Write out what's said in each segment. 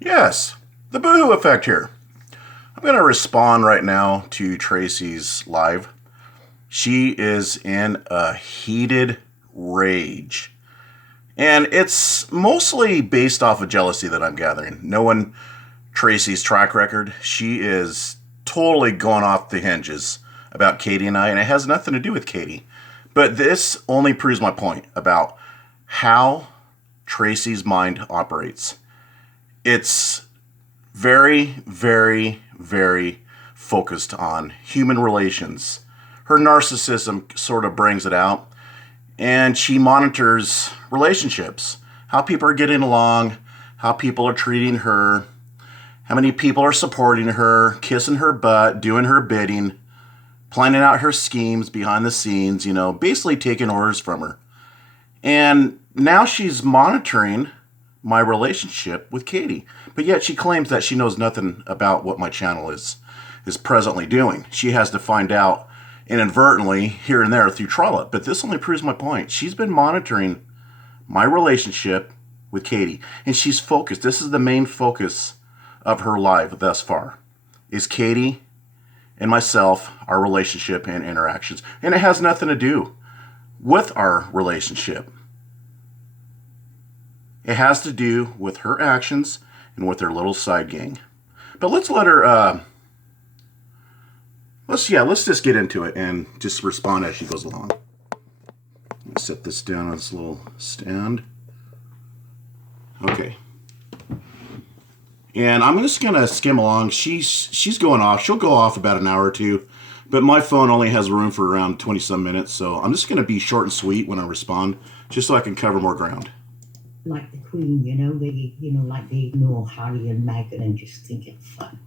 Yes, the Boohoo Effect here. I'm going to respond right now to Tracy's live. She is in a heated rage. And it's mostly based off of jealousy that I'm gathering. Knowing Tracy's track record, she is totally going off the hinges about Katie and I, and it has nothing to do with Katie. But this only proves my point about how Tracy's mind operates. It's very, very, very focused on human relations. Her narcissism sort of brings it out, and she monitors relationships, how people are getting along, how people are treating her, how many people are supporting her, kissing her butt, doing her bidding, planning out her schemes behind the scenes, basically taking orders from her. And now she's monitoring my relationship with Katie. But yet she claims that she knows nothing about what my channel is presently doing. She has to find out inadvertently here and there through Trollope. But this only proves my point. She's been monitoring my relationship with Katie. And she's focused. This is the main focus of her live thus far. Is Katie and myself, our relationship and interactions. And it has nothing to do with our relationship. It has to do with her actions and with her little side gang. But let's let her, let's just get into it and just respond as she goes along. Let me set this down on this little stand. Okay. And I'm just going to skim along. She's going off. She'll go off about an hour or two. But my phone only has room for around 20-some minutes. So I'm just going to be short and sweet when I respond, just so I can cover more ground. Like the Queen, they ignore Harry and Meghan and just think it's fun.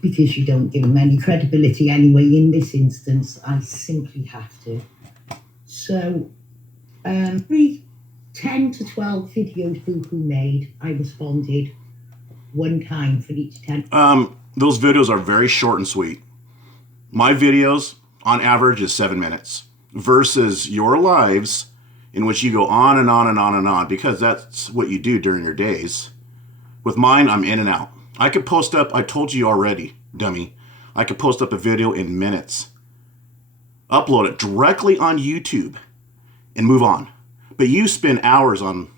Because you don't give them any credibility anyway. In this instance, I simply have to. So, 10 to 12 videos Boohoo made, I responded one time for each 10. Those videos are very short and sweet. My videos, on average, is 7 minutes. Versus your lives, in which you go on and on and on and on, because that's what you do during your days. With mine, I'm in and out. I could post up, I told you already, dummy, I could post up a video in minutes, upload it directly on YouTube, and move on. But you spend hours on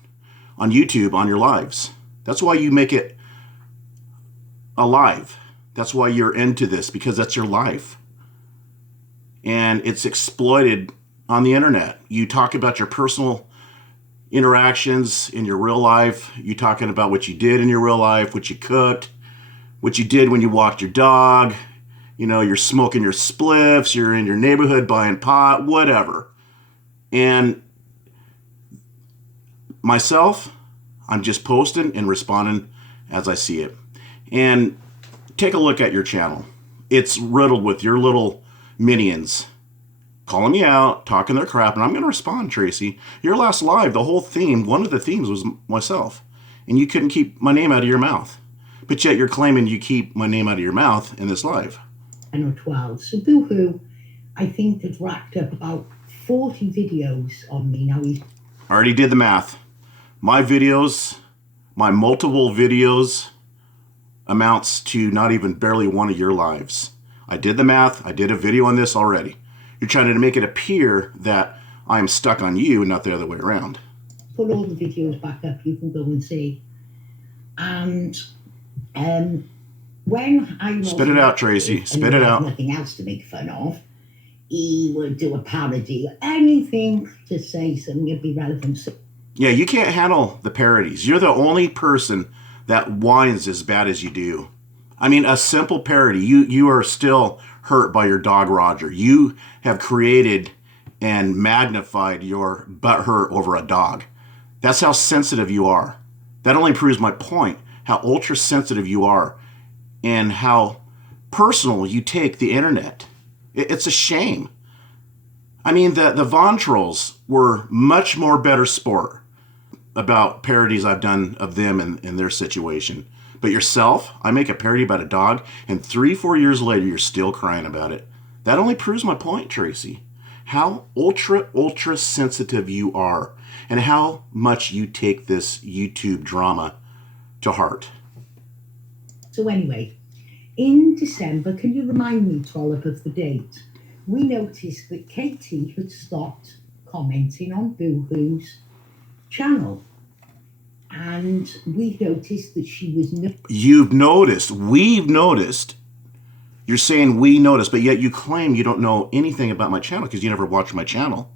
YouTube on your lives. That's why you make it alive. That's why you're into this, because that's your life. And it's exploited on the internet. You talk about your personal interactions in your real life. You talking about what you did in your real life, what you cooked, what you did when you walked your dog. You're smoking your spliffs, you're in your neighborhood buying pot, whatever. And myself, I'm just posting and responding as I see it. And take a look at your channel. It's riddled with your little minions calling me out, talking their crap, and I'm going to respond, Tracy. Your last live, the whole theme, one of the themes was myself. And you couldn't keep my name out of your mouth. But yet you're claiming you keep my name out of your mouth in this live. 10 or 12. So Boohoo, I think, has racked up about 40 videos on me. Now he's... I already did the math. My videos, my multiple videos, amounts to not even barely one of your lives. I did the math. I did a video on this already. You're trying to make it appear that I am stuck on you and not the other way around. Put all the videos back up. You can go and see. And when I was... Spit it out, Tracy. Spit it out. Nothing else to make fun of. He would do a parody or anything to say something would be relevant. Yeah, you can't handle the parodies. You're the only person that whines as bad as you do. I mean, a simple parody. You are still hurt by your dog, Roger. You have created and magnified your butthurt over a dog. That's how sensitive you are. That only proves my point, how ultra sensitive you are and how personal you take the internet. It's a shame. I mean, the Von Trolls were much more better sport about parodies I've done of them and their situation. But yourself, I make a parody about a dog, and 3-4 years later, you're still crying about it. That only proves my point, Tracy. How ultra sensitive you are, and how much you take this YouTube drama to heart. So anyway, in December, can you remind me, Trollope, of the date? We noticed that Katie had stopped commenting on Boohoo's channel, and we noticed that she was no. You've noticed, we've noticed. You're saying we noticed, but yet you claim you don't know anything about my channel because you never watched my channel.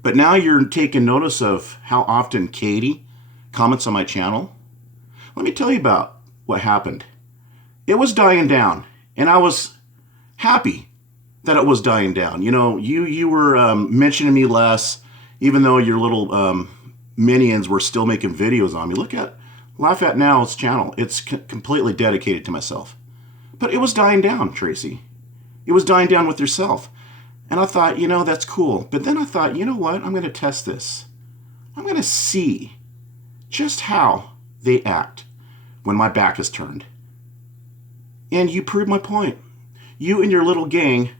But now you're taking notice of how often Katie comments on my channel. Let me tell you about what happened. It was dying down, and I was happy that it was dying down. You know, you were mentioning me less, even though your little minions were still making videos on me. Laugh at Now's channel. It's completely dedicated to myself. But it was dying down, Tracy. It was dying down with yourself. And I thought, you know, that's cool. But then I thought, you know what? I'm going to test this. I'm going to see just how they act when my back is turned. And you proved my point. You and your little gang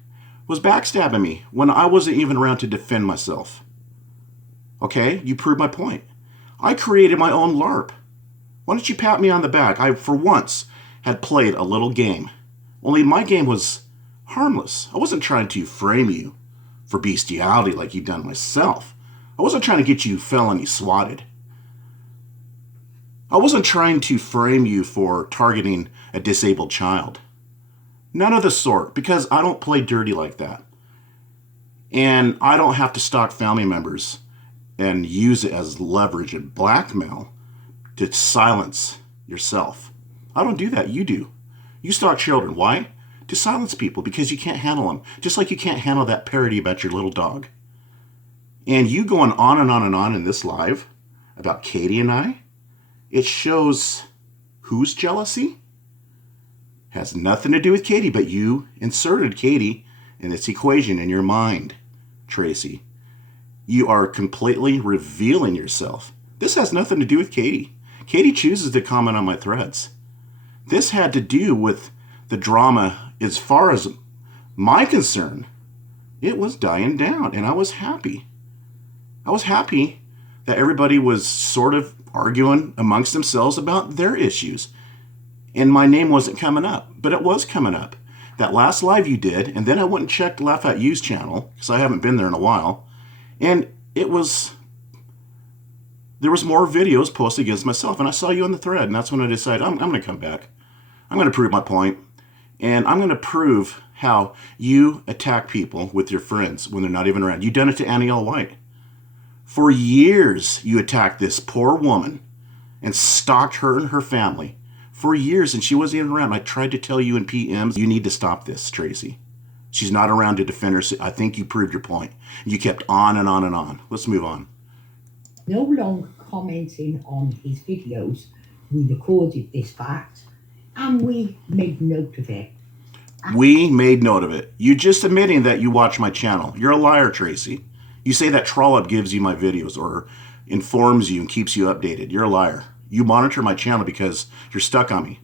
was backstabbing me when I wasn't even around to defend myself. Okay? You proved my point. I created my own LARP. Why don't you pat me on the back? I, for once, had played a little game. Only my game was harmless. I wasn't trying to frame you for bestiality like you've done myself. I wasn't trying to get you felony swatted. I wasn't trying to frame you for targeting a disabled child. None of the sort, because I don't play dirty like that. And I don't have to stalk family members and use it as leverage and blackmail to silence yourself. I don't do that. You do. You stalk children. Why? To silence people, because you can't handle them. Just like you can't handle that parody about your little dog. And you going on and on and on in this live about Katie and I, it shows whose jealousy has nothing to do with Katie, but you inserted Katie in this equation in your mind, Tracy. You are completely revealing yourself. This has nothing to do with Katie. Katie chooses to comment on my threads. This had to do with the drama. As far as my concern, it was dying down, and I was happy. I was happy that everybody was sort of arguing amongst themselves about their issues. And my name wasn't coming up, but it was coming up. That last live you did, and then I went and checked Laugh At You's channel, because I haven't been there in a while, and there was more videos posted against myself, and I saw you on the thread, and that's when I decided I'm going to come back. I'm going to prove my point, and I'm going to prove how you attack people with your friends when they're not even around. You've done it to Annie L. White. For years, you attacked this poor woman and stalked her and her family. For years, and she wasn't even around. I tried to tell you in PMs, you need to stop this, Tracy. She's not around to defend her. I think you proved your point. You kept on and on and on. Let's move on. No longer commenting on his videos. We recorded this fact and we made note of it. We made note of it. You just admitting that you watch my channel. You're a liar, Tracy. You say that Trollope gives you my videos or informs you and keeps you updated. You're a liar. You monitor my channel because you're stuck on me.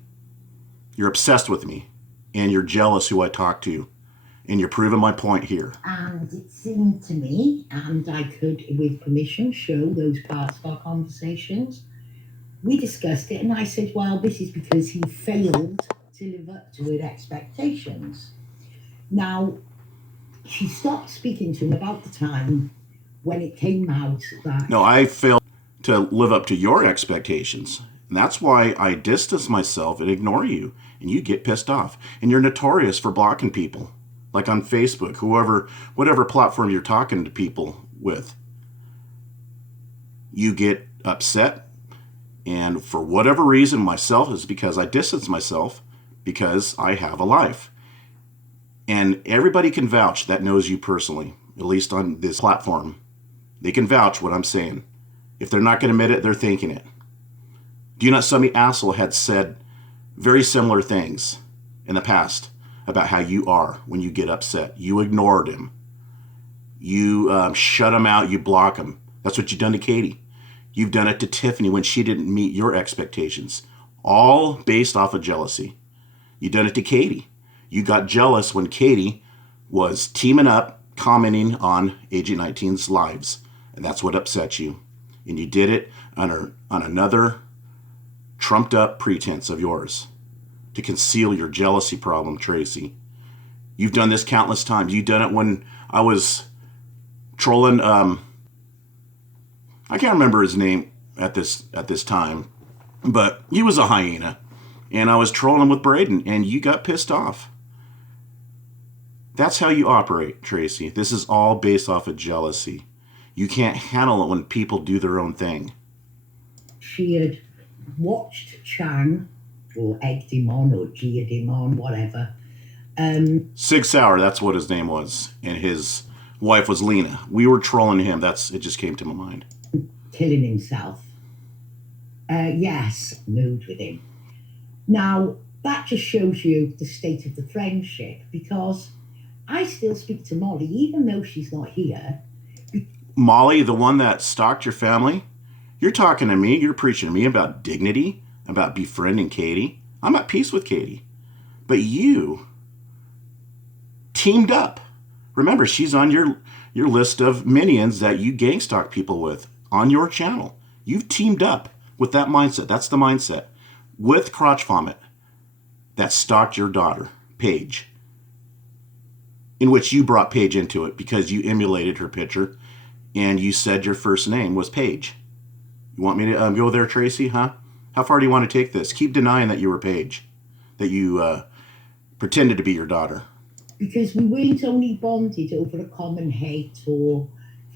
You're obsessed with me. And you're jealous who I talk to. And you're proving my point here. And it seemed to me, and I could, with permission, show those parts of our conversations. We discussed it, and I said, well, this is because he failed to live up to his expectations. Now, she stopped speaking to him about the time when it came out that... No, I failed to live up to your expectations. And that's why I distance myself and ignore you, and you get pissed off. And you're notorious for blocking people, like on Facebook, whatever platform you're talking to people with. You get upset, and for whatever reason, myself, is because I distance myself because I have a life. And everybody can vouch that knows you personally, at least on this platform. They can vouch what I'm saying. If they're not going to admit it, they're thinking it. Do you know some asshole had said very similar things in the past about how you are when you get upset? You ignored him. You shut him out. You block him. That's what you've done to Katie. You've done it to Tiffany when she didn't meet your expectations. All based off of jealousy. You've done it to Katie. You got jealous when Katie was teaming up, commenting on Agent 19's lives. And that's what upset you. And you did it on another trumped up pretense of yours to conceal your jealousy problem, Tracy. You've done this countless times. You've done it when I was trolling. I can't remember his name at this time, but he was a hyena, and I was trolling with Braden, and you got pissed off. That's how you operate, Tracy. This is all based off of jealousy. You can't handle it when people do their own thing. She had watched Chang, or egged him on, or jeered him on, whatever. Sig Sauer, that's what his name was, and his wife was Lena. We were trolling him. It just came to my mind. Killing himself. Yes, moved with him. Now, that just shows you the state of the friendship, because I still speak to Molly, even though she's not here. Molly, the one that stalked your family? You're talking to me, you're preaching to me about dignity, about befriending Katie. I'm at peace with Katie. But you teamed up. Remember, she's on your list of minions that you gang stalk people with on your channel. You've teamed up with that mindset. That's the mindset. With Crotch Vomit that stalked your daughter, Paige. In which you brought Paige into it because you emulated her picture and you said your first name was Paige. You want me to go there, Tracy, huh? How far do you want to take this? Keep denying that you were Paige. That you pretended to be your daughter. Because we weren't only bonded over a common hate, or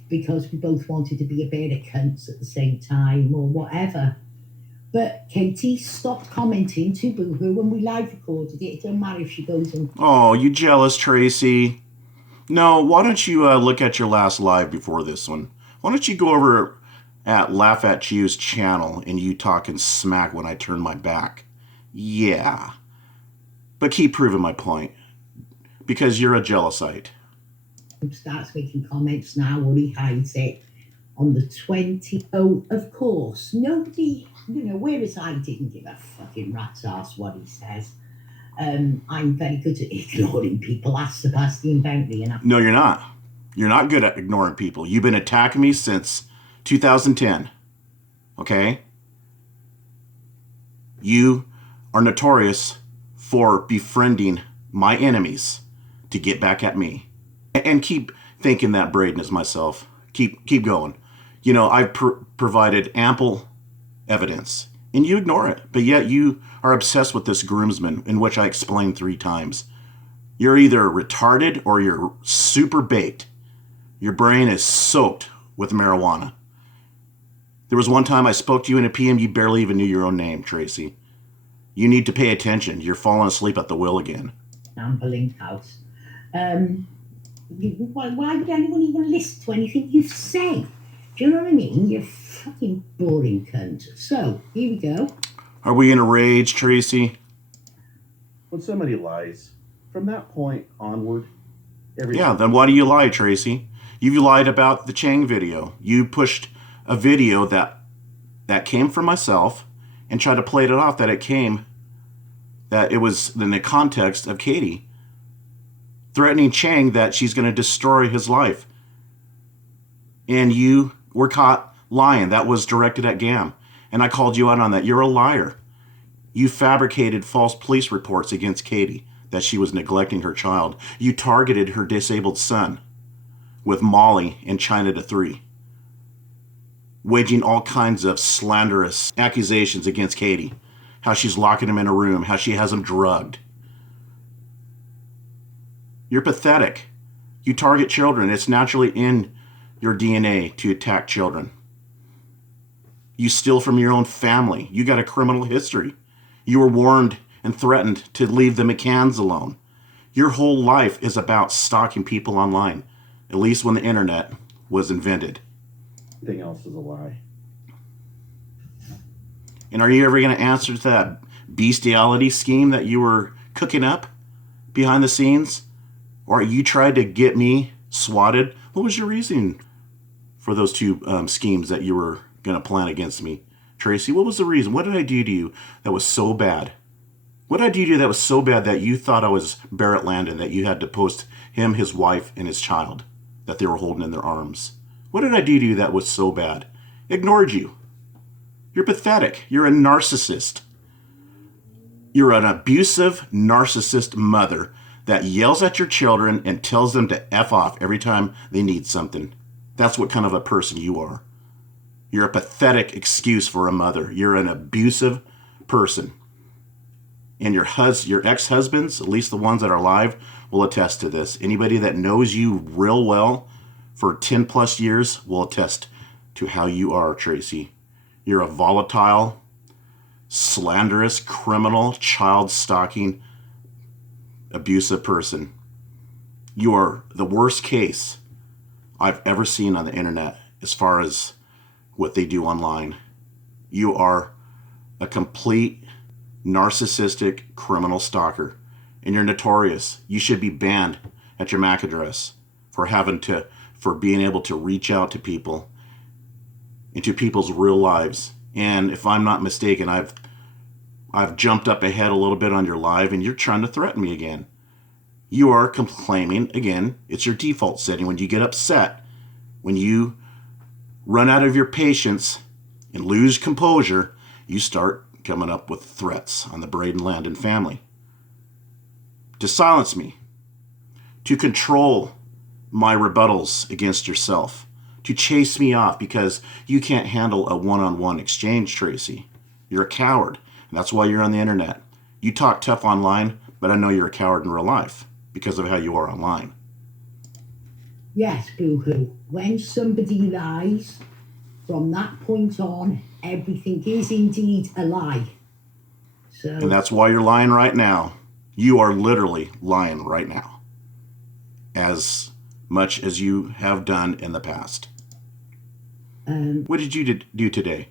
because we both wanted to be a pair of cunts at the same time, or whatever. But Katie stopped commenting to Boohoo when we live recorded it. It don't matter if she goes and... Oh, you jealous, Tracy. No, why don't you look at your last live before this one? Why don't you go over at Laugh At You's channel and you talking smack when I turn my back? Yeah. But keep proving my point. Because you're a jealousite. Starts making comments now, or he hides it on the 20th. Oh, of course, nobody, whereas I didn't give a fucking rat's ass what he says. I'm very good at ignoring people. Ask Sebastian Bentley. And No, you're not. You're not good at ignoring people. You've been attacking me since 2010. Okay? You are notorious for befriending my enemies to get back at me. And keep thinking that Braden is myself. Keep going. I've provided ample evidence, and you ignore it. But yet you are obsessed with this groomsman, in which I explained 3 times. You're either retarded or you're super baked. Your brain is soaked with marijuana. There was one time I spoke to you in a PM, you barely even knew your own name, Tracy. You need to pay attention. You're falling asleep at the wheel again. Ambling house. Why would anyone even listen to anything you say? Do you know what I mean? You're fucking boring cunt. So, here we go. Are we in a rage, Tracy? When somebody lies, from that point onward, Yeah, then why do you lie, Tracy? You lied about the Chang video. You pushed a video that came from myself and tried to play it off that it was in the context of Katie threatening Chang that she's going to destroy his life. And you were caught lying. That was directed at Gam. And I called you out on that. You're a liar. You fabricated false police reports against Katie that she was neglecting her child. You targeted her disabled son with Molly and China to 3, waging all kinds of slanderous accusations against Katie. How she's locking him in a room, how she has him drugged. You're pathetic. You target children. It's naturally in your DNA to attack children. You steal from your own family. You got a criminal history. You were warned and threatened to leave the McCanns alone. Your whole life is about stalking people online, at least when the internet was invented. everything else is a lie. And are you ever going to answer to that bestiality scheme that you were cooking up behind the scenes? Or you tried to get me swatted? What was your reason for those 2 schemes that you were going to plan against me? Tracy, what was the reason? What did I do to you that was so bad? What did I do to you that was so bad that you thought I was Barrett Landon, that you had to post him, his wife, and his child that they were holding in their arms? What did I do to you that was so bad? Ignored you. You're pathetic. You're a narcissist. You're an abusive, narcissist mother that yells at your children and tells them to F off every time they need something. That's what kind of a person you are. You're a pathetic excuse for a mother. You're an abusive person. And your ex-husbands, at least the ones that are alive, will attest to this. Anybody that knows you real well for 10 plus years will attest to how you are, Tracy. You're a volatile, slanderous, criminal, child-stalking, abusive person. You are the worst case I've ever seen on the internet as far as what they do online. You are a complete narcissistic criminal stalker, and you're notorious. You should be banned at your MAC address for being able to reach out to people into people's real lives. And if I'm not mistaken, I've jumped up ahead a little bit on your live, and you're trying to threaten me again. You are claiming, again, it's your default setting. When you get upset, when you run out of your patience and lose composure, you start coming up with threats on the Braden Landon family. To silence me, to control my rebuttals against yourself, to chase me off because you can't handle a one-on-one exchange, Tracy. You're a coward. That's why you're on the internet. You talk tough online, but I know you're a coward in real life because of how you are online. Yes, boo-hoo. When somebody lies, from that point on, everything is indeed a lie. And that's why you're lying right now. You are literally lying right now, as much as you have done in the past. What did you do today?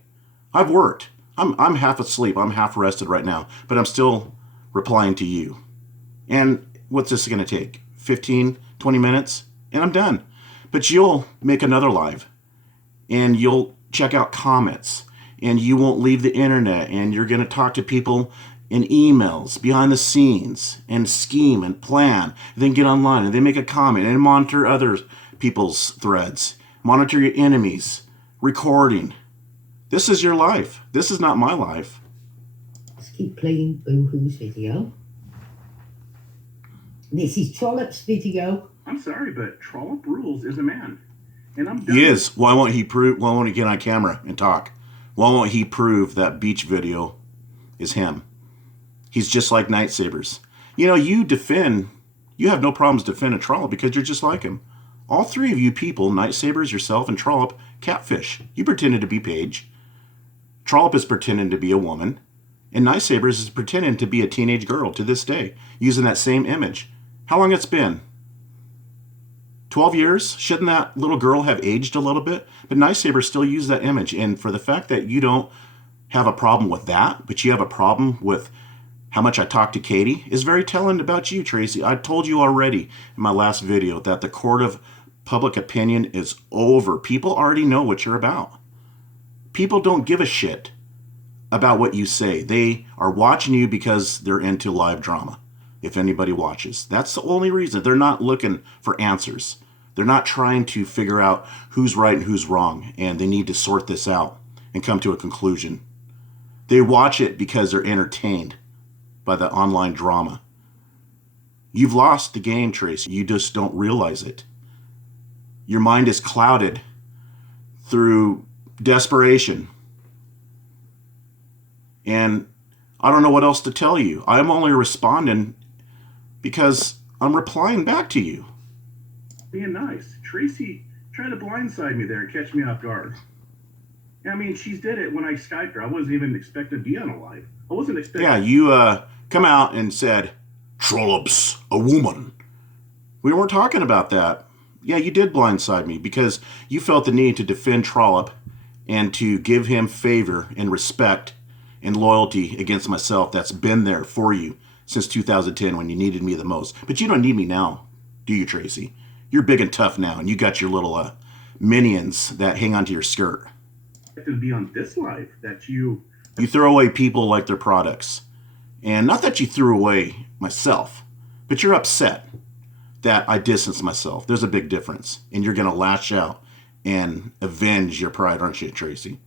I've worked. I'm half asleep. I'm half rested right now, but I'm still replying to you. And what's this going to take? 15, 20 minutes? And I'm done. But you'll make another live, and you'll check out comments, and you won't leave the internet, and you're going to talk to people in emails, behind the scenes, and scheme and plan, and then get online, and then make a comment, and monitor other people's threads, monitor your enemies, recording. This is your life. This is not my life. Let's keep playing Boohoo's video. This is Trollop's video. I'm sorry, but Trollop Rules is a man. And I'm done. He is. Why won't he get on camera and talk? Why won't he prove that beach video is him? He's just like Night Sabers. You know, you have no problems defending Trollop because you're just like him. All three of you people, Night Sabers, yourself, and Trollop, catfish. You pretended to be Paige. Trollop is pretending to be a woman. And Night Sabers is pretending to be a teenage girl to this day, using that same image. How long it's been? 12 years? Shouldn't that little girl have aged a little bit? But Night Sabers still use that image. And for the fact that you don't have a problem with that, but you have a problem with how much I talk to Katie, is very telling about you, Tracy. I told you already in my last video that the court of public opinion is over. People already know what you're about. People don't give a shit about what you say. They are watching you because they're into live drama. If anybody watches, that's the only reason. They're not looking for answers. They're not trying to figure out who's right and who's wrong, and they need to sort this out and come to a conclusion. They watch it because they're entertained by the online drama. You've lost the game, Tracy. You just don't realize it. Your mind is clouded through desperation. And I don't know what else to tell you. I'm only responding because I'm replying back to you. Being nice. Tracy tried to blindside me there and catch me off guard. I mean, she's did it when I Skyped her. I wasn't even expecting to be on a live. I wasn't expecting... Yeah, you come out and said, Trollop's a woman. We weren't talking about that. Yeah, you did blindside me because you felt the need to defend Trollop and to give him favor and respect and loyalty against myself that's been there for you since 2010 when you needed me the most. But you don't need me now, do you, Tracy? You're big and tough now, and you got your little minions that hang onto your skirt. To be on this live that you throw away people like they're products. And not that you threw away myself, but you're upset that I distanced myself. There's a big difference. And you're going to lash out and avenge your pride, aren't you, Tracy?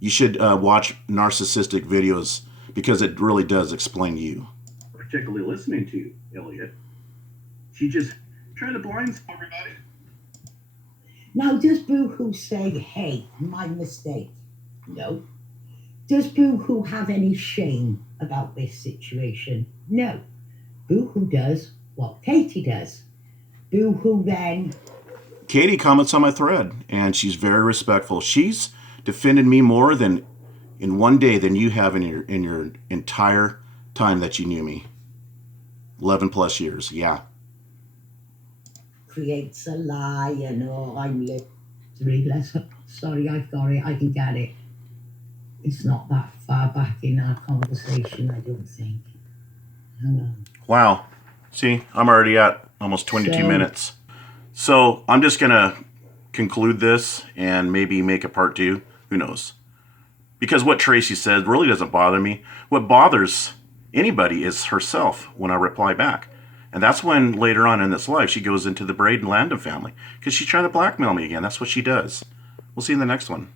You should watch narcissistic videos because it really does explain you. Particularly listening to you, Elliot. She just tried to blindside everybody. Now, does Boo-hoo say, hey, my mistake? No. Does Boo-hoo have any shame about this situation? No. Boo-hoo does what Katie does. Boo-hoo then... Katie comments on my thread, and she's very respectful. She's defended me more than in one day than you have in your entire time that you knew me. 11 plus years, yeah. creates a lie and I'm literally sorry, I've got it, I can get it. It's not that far back in our conversation, I don't think. Hang on. Wow. See, I'm already at almost 22 minutes. So I'm just going to conclude this and maybe make a part 2. Who knows? Because what Tracy said really doesn't bother me. What bothers anybody is herself when I reply back. And that's when later on in this life she goes into the Braden Landon family because she's trying to blackmail me again. That's what she does. We'll see you in the next one.